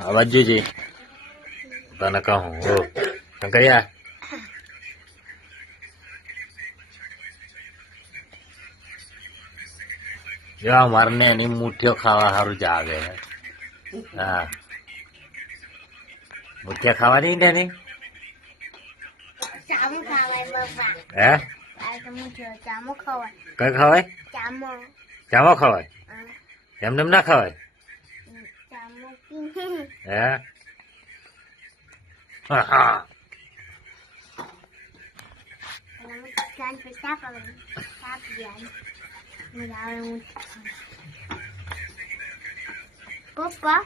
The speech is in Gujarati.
અવાજ જોજે તને કહું હો કયા જો મારને એની મુઠ્ઠીઓ ખાવા સારું જ આવે હા મુઠ્ઠીઓ ખાવાની ને એની હે કઈ ખવાય ચામો ખવાય એમને ના ખવાય હે હા પપ્પા